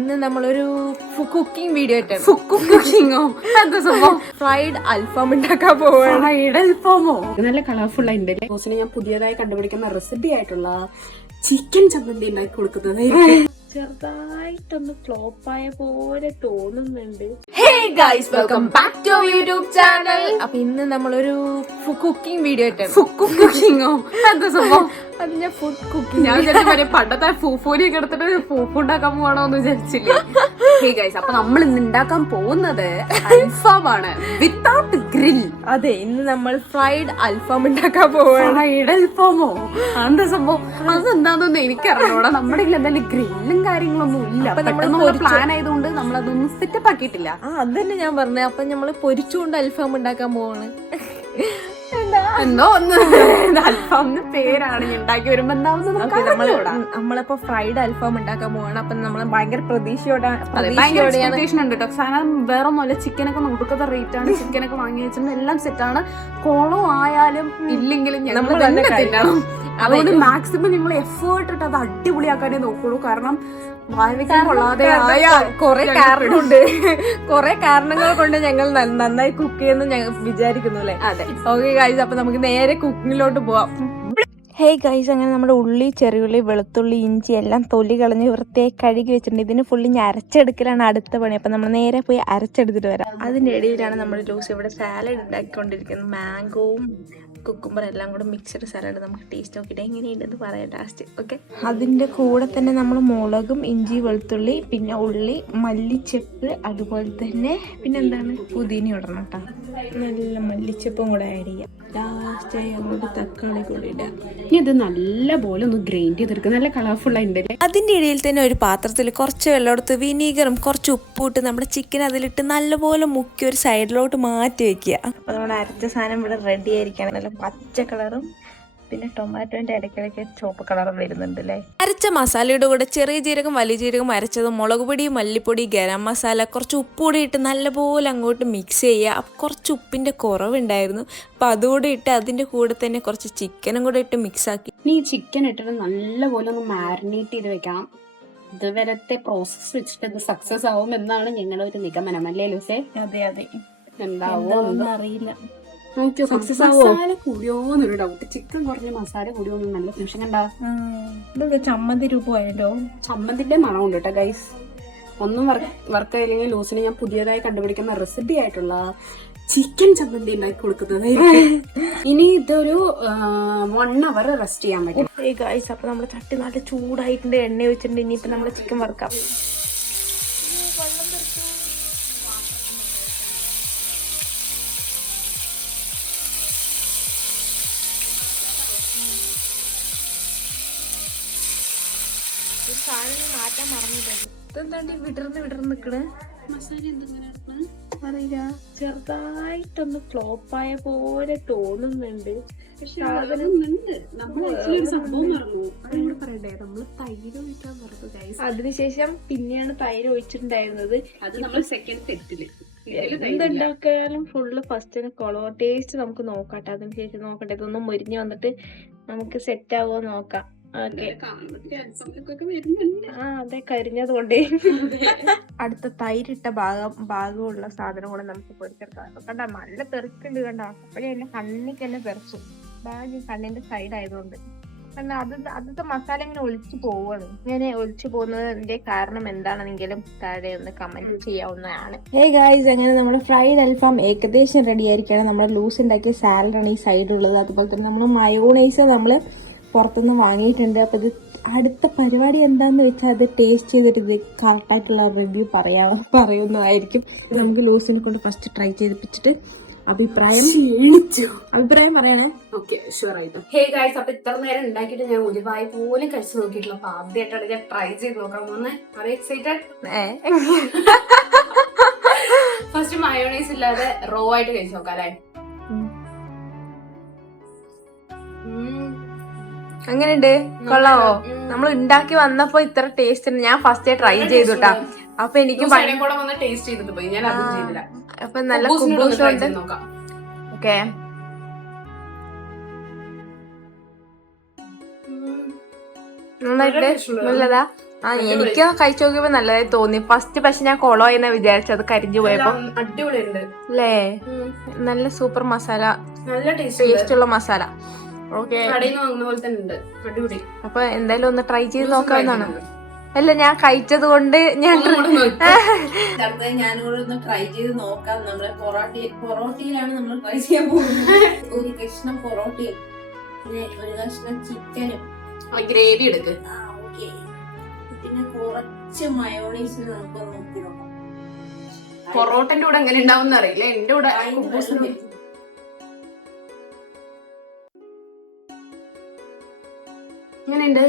ഇന്ന് നമ്മളൊരു cooking video കുക്കിങ്ങോ എന്താ സംഭവം ഫ്രൈഡ് അൽഫാം ഉണ്ടാക്കാൻ പോവാണ്. ഫ്രൈഡ് അൽഫാമോ? നല്ല കളർഫുൾ ആയിട്ട് ഞാൻ പുതിയതായി കണ്ടുപിടിക്കുന്ന റെസിപ്പി ആയിട്ടുള്ള ചിക്കൻ ചമ്മന്തി ഉണ്ടാക്കി കൊടുക്കുന്നത് ചെറുതായിട്ടൊന്ന് ഫ്ലോപ്പായ പോലെ തോന്നുന്നുണ്ട്. Hey guys, welcome back to our YouTube channel. അപ്പൊ ഇന്ന് നമ്മളൊരു കുക്കിംഗ് വീഡിയോ കുക്കിങ്ങോ എന്താ സംഭവം? അതിന്റെ ഫുഡ് കുക്കിംഗ്. ഞാൻ വിചാരിച്ച പണ്ടത്തെ ഫൂഫൂരിയൊക്കെ എടുത്തിട്ട് ഫൂഫു ഉണ്ടാക്കാൻ പോകണോന്ന് വിചാരിച്ചില്ലേ. ഹേ ഗൈസ്, അപ്പൊ നമ്മൾ ഇന്ന് ഉണ്ടാക്കാൻ പോകുന്നത് അൽഫാമാണ് വിത്തൗട്ട് ഗ്രിൽ. അതെ, ഇന്ന് നമ്മൾ ഫ്രൈഡ് അൽഫാം ഉണ്ടാക്കാൻ പോവാണ്. ഫ്രൈഡ് അൽഫാമോ? എന്താ സംഭവം? അതെന്താണെന്ന് എനിക്കറിഞ്ഞൂടാ. നമ്മുടെ എന്തായാലും ഗ്രില്ലും കാര്യങ്ങളൊന്നും ഇല്ല. അപ്പൊ നമ്മൾ പ്ലാൻ ആയതുകൊണ്ട് നമ്മൾ അതൊന്നും സെറ്റപ്പ് ആക്കിയിട്ടില്ല. അത് തന്നെ ഞാൻ പറഞ്ഞത്. അപ്പൊ നമ്മള് പൊരിച്ചുകൊണ്ട് അൽഫാം ഉണ്ടാക്കാൻ പോവാണ്. എന്തോ ഒന്ന് അൽഫാമിന്റെ പേരാണ് ഞാൻ ഉണ്ടാക്കി വരുമ്പോ നമ്മളിപ്പോ ഫ്രൈഡ് അൽഫാം ഉണ്ടാക്കാൻ പോവാണ്. അപ്പൊ നമ്മള് ഭയങ്കര പ്രതീക്ഷയോടെയാണ്. ഉണ്ട് കേട്ടോ. സാധനം വേറെ ഒന്നുമല്ല, ചിക്കനൊക്കെ നോക്കത്തെ റേറ്റ് ആണ്. ചിക്കനൊക്കെ വാങ്ങി വെച്ചിട്ടുണ്ട്, എല്ലാം സെറ്റാണ്. കോളോ ആയാലും ഇല്ലെങ്കിലും ഞങ്ങൾ തന്നെ തിന്നണം. അതുകൊണ്ട് മാക്സിമം ഞങ്ങൾ എഫേർട്ട് ഇട്ട് അത് അടിപൊളിയാക്കാനേ നോക്കുള്ളൂ. കാരണം കൊറേ കാരണങ്ങൾ കൊണ്ട് ഞങ്ങൾ നന്നായി കുക്ക് ചെയ്യുന്നു ഞങ്ങൾ വിചാരിക്കുന്നു അല്ലെ. അതെ, ഓക്കെ ഗൈസ്, അപ്പൊ നമുക്ക് നേരെ കുക്കിങ്ങിലോട്ട് പോവാം. ഹേയ് ഗൈസ്, അങ്ങനെ നമ്മുടെ ഉള്ളി, ചെറിയുള്ളി, വെളുത്തുള്ളി, ഇഞ്ചി എല്ലാം തൊലി കളഞ്ഞ് വൃത്തിയായി കഴുകി വെച്ചിട്ടുണ്ട്. ഇതിന് ഫുള്ളി ഞാൻ അരച്ചെടുക്കലാണ് അടുത്ത പണി. അപ്പം നമ്മൾ നേരെ പോയി അരച്ചെടുത്തിട്ട് വരാം. അതിൻ്റെ ഇടയിലാണ് നമ്മുടെ ലൂസ് ഇവിടെ സാലഡ് ഉണ്ടാക്കിക്കൊണ്ടിരിക്കുന്നത്. മാംഗോവും കുക്കുംബർ എല്ലാം കൂടെ മിക്സഡ് സാലഡ്. നമുക്ക് ടേസ്റ്റ് നോക്കിയിട്ട് എങ്ങനെയുണ്ടെന്ന് പറയാം ലാസ്റ്റ്. ഓക്കെ, അതിൻ്റെ കൂടെ തന്നെ നമ്മൾ മുളകും, ഇഞ്ചി, വെളുത്തുള്ളി, പിന്നെ ഉള്ളി, മല്ലിച്ചെപ്പ്, അതുപോലെ തന്നെ പിന്നെ എന്താണ് പുതിന ഇടണം കേട്ടോ. നല്ല മല്ലിച്ചപ്പും കൂടെ ആഡ് ചെയ്യാം. ലാസ്റ്റ് അങ്ങോട്ട് തക്കാളി കൂടെ ഇടാം. ഇനി ഇത് നല്ല പോലെ ഒന്ന് ഗ്രൈൻഡ് ചെയ്തെടുക്കുക. നല്ല കളർഫുൾ ആയിട്ട്. അതിൻ്റെ ഇടയിൽ തന്നെ ഒരു പാത്രത്തിൽ കുറച്ച് വെള്ളം എടുത്ത് വിനീഗറും കുറച്ച് ഉപ്പും ഇട്ട് നമ്മുടെ ചിക്കൻ അതിലിട്ട് നല്ലപോലെ മുക്കി ഒരു സൈഡിലോട്ട് മാറ്റി വെക്കുക. അപ്പോൾ നമ്മുടെ അരച്ച സാധനം ഇവിടെ റെഡി ആയിരിക്കണം. നല്ല പച്ച കളറും പിന്നെ ടൊമാറ്റോന്റെ ഇടയ്ക്കിടയ്ക്ക് ചുവപ്പ് കളറും വരുന്നുണ്ട് അല്ലേ. അരച്ച മസാലയുടെ കൂടെ ചെറിയ ജീരകം, വലിയ ജീരകം അരച്ചതും, മുളക് പൊടി, മല്ലിപ്പൊടി, ഗരം മസാല, കുറച്ച് ഉപ്പ് കൂടി ഇട്ട് നല്ലപോലെ അങ്ങോട്ട് മിക്സ് ചെയ്യുക. അപ്പം കുറച്ച് ഉപ്പിൻ്റെ കുറവുണ്ടായിരുന്നു. അപ്പം അതുകൂടെ ഇട്ട് അതിൻ്റെ കൂടെ തന്നെ കുറച്ച് ചിക്കനും കൂടെ ഇട്ട് മിക്സാക്കി. ഇനി ഈ ചിക്കൻ ഇട്ടിട്ട് നല്ലപോലെ ഒന്ന് മാരിനേറ്റ് ചെയ്ത് വെക്കണം. ഇതുവരത്തെ പ്രോസസ്സ് വെച്ചിട്ട് ഇത് സക്സസ് ആവും എന്നാണ് ഞങ്ങളുടെ ഒരു നിഗമനം അല്ലേ ലൂസേ? അതെ അതെ, എന്താവും അറിയില്ല. മസാല കൂടിയോന്നൊരു ഡൗട്ട്. ചിക്കൻ കുറഞ്ഞ മസാല കൂടിയോന്നും നല്ല നിമിഷം കണ്ടാ. ചമ്മന്തി രൂപമായല്ലോ. ചമ്മന്തിന്റെ മണം ഉണ്ട് കേട്ടോ ഗൈസ്. ഒന്നും വർക്ക് ആയില്ലെങ്കിൽ ലൂസിന് ഞാൻ പുതിയതായി കണ്ടുപിടിക്കുന്ന റെസിപ്പി ആയിട്ടുള്ള ചിക്കൻ ചമ്മന്തി ഉണ്ടാക്കി കൊടുക്കുന്നത്. ഇനി ഇതൊരു 1 hour റെസ്റ്റ് ചെയ്യാൻ പറ്റും. ഗൈസ്, അപ്പൊ നമ്മുടെ ചട്ടി നല്ല ചൂടായിട്ടുണ്ട്, എണ്ണ വെച്ചിട്ടുണ്ട്. ഇനിയിപ്പോ നമ്മള് ചിക്കൻ വറുക്കാം. മാറ്റാൻ മറന്നിട്ടുണ്ട്. ഇതെന്താണ്ട് വിടർന്ന് നിക്കണ് അറിയില്ല. ചെറുതായിട്ടൊന്ന് ഫ്ലോപ്പായ പോലെ തോന്നുന്നുണ്ട്. അതിനുശേഷം പിന്നെയാണ് തൈര് ഒഴിച്ചിട്ടുണ്ടായിരുന്നത്. എന്തുണ്ടാക്കാനും ഫുള്ള് ഫസ്റ്റ് കൊളോ ടേസ്റ്റ് നമുക്ക് നോക്കട്ടെ. അതിനുശേഷം നോക്കട്ടെ ഇതൊന്നും മുരിഞ്ഞ് വന്നിട്ട് നമുക്ക് സെറ്റ് ആവുമോ നോക്കാം. അതെ, കരിഞ്ഞത് കൊണ്ടേ. അടുത്ത തൈരിട്ട ഭാഗമുള്ള സാധനം കൂടെ നമുക്ക് പൊരിച്ചെടുക്കാം. കണ്ട നല്ല തെറിക്കുണ്ട് കണ്ട. അപ്പോഴേ എന്നെ കണ്ണിക്ക് തന്നെ തെറിച്ചു. കണ്ണിന്റെ സൈഡ് ആയതുകൊണ്ട് അതിന്റെ മസാല ഇങ്ങനെ ഒലിച്ചു പോവാണ്. ഇങ്ങനെ ഒലിച്ചു പോകുന്നതിന്റെ കാരണം എന്താണെന്നെങ്കിലും താഴെ ഒന്ന് കമന്റ് ചെയ്യാവുന്നതാണ്. ഹേ ഗായ്സ്, അങ്ങനെ നമ്മുടെ ഫ്രൈഡ് അൽഫാം ഏകദേശം റെഡി ആയിരിക്കണം. നമ്മുടെ ലൂസ് ഉണ്ടാക്കിയ സാലഡാണ് ഈ സൈഡിലുള്ളത്. അതുപോലെ തന്നെ നമ്മൾ മയോണൈസ് നമ്മൾ പുറത്തുനിന്ന് വാങ്ങിയിട്ടുണ്ട്. അപ്പോൾ ഇത് അടുത്ത പരിപാടി എന്താന്ന് വെച്ചാൽ അത് ടേസ്റ്റ് ചെയ്തിട്ട് ഇത് കറക്റ്റായിട്ടുള്ള റിവ്യൂ പറയുന്നതായിരിക്കും. നമുക്ക് ലൂസിനെ കൊണ്ട് ഫസ്റ്റ് ട്രൈ ചെയ്തിപ്പിച്ചിട്ട് അഭിപ്രായം പറയണേ. ഓക്കെ, ഷുവർ ആയിട്ട്. ഹേ ഗൈസ്, അപ്പൊ ഇത്ര നേരം ഉണ്ടാക്കിയിട്ട് ഞാൻ ഒരു വായ പോലും കഴിച്ചു നോക്കിയിട്ടില്ല. അപ്പൊ ആദ്യമായിട്ടാണ് ഞാൻ ട്രൈ ചെയ്ത് നോക്കാൻ പോകുന്നത്. വളരെ എക്സൈറ്റഡ്. ഫസ്റ്റ് മയോണൈസ് ഇല്ലാതെ റോ ആയിട്ട് കഴിച്ചു നോക്കാം അല്ലേ. അങ്ങനെയുണ്ട്, കൊള്ളാവോ? നമ്മൾ ഉണ്ടാക്കി വന്നപ്പോ ഇത്ര ടേസ്റ്റ് ഉണ്ട്. ഞാൻ ഫസ്റ്റ് ട്രൈ ചെയ്തുട്ടാ. അപ്പൊ എനിക്ക് ടേസ്റ്റ് ചെയ്തിട്ട് പോയി. ഞാൻ അതും ചെയ്തില്ല. അപ്പൊ നല്ല കുബൂസുണ്ട്. ഓക്കെ, നന്നായിട്ട് നല്ലതാ. എനിക്ക് കഴിച്ചു നോക്കിയപ്പോ നല്ലതായി തോന്നി ഫസ്റ്റ്. പക്ഷെ ഞാൻ കൊളോയെന്നാ വിചാരിച്ചത് കരിഞ്ഞു പോയപ്പോ. അടിപൊളിയുണ്ട് അല്ലേ? നല്ല സൂപ്പർ മസാല, നല്ല ടേസ്റ്റ് ഉള്ള മസാല. ഓക്കെ, കടയിൽ നിന്ന് വാങ്ങുന്ന പോലെ തന്നെ ഉണ്ട്. അടിപൊളി. അപ്പൊ എന്തായാലും ഒന്ന് ട്രൈ ചെയ്ത് നോക്കാവുന്നതാണ്. അല്ല, ഞാൻ കഴിച്ചത് കൊണ്ട് ഞാനിവിടെ ഒന്ന് ട്രൈ ചെയ്ത് നോക്കാം. നമ്മളെ പൊറോട്ടയിലാണ് നമ്മൾ ട്രൈ ചെയ്യാൻ പോകുന്നത്. ഒരു കഷ്ണം പൊറോട്ടയും പിന്നെ ഒരു കഷ്ണം ചിക്കനും ഗ്രേവി എടുക്ക്. ഓക്കെ, പിന്നെ കുറച്ച് മയോണൈസ് നമുക്ക് നോക്കി നോക്കാം. പൊറോട്ടന്റെ കൂടെ എങ്ങനെ ഉണ്ടാവും അറിയില്ല. എന്റെ കൂടെ എങ്ങനെയുണ്ട്?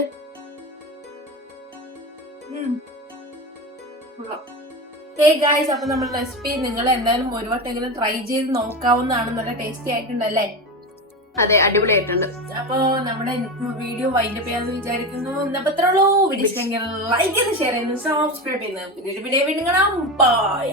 അപ്പൊ നമ്മുടെ റെസിപ്പി നിങ്ങൾ എന്തായാലും ഒരു വട്ടെങ്കിലും ട്രൈ ചെയ്ത് നോക്കാവുന്നതാണ്. നല്ല ടേസ്റ്റി ആയിട്ടുണ്ടല്ലേ? അതെ, അടിപൊളിയായിട്ടുണ്ട്. അപ്പൊ നമ്മുടെ വീഡിയോ വൈൻഡപ്പ് ചെയ്യാന്ന് വിചാരിക്കുന്നു. അത്രയുള്ളൂ. വീഡിയോ ലൈക്ക് ചെയ്യുന്നു, ഷെയർ ചെയ്യുന്നു, സബ്സ്ക്രൈബ് ചെയ്യുന്നു. പിന്നെ വീണ്ടും കാണാം. ബൈ.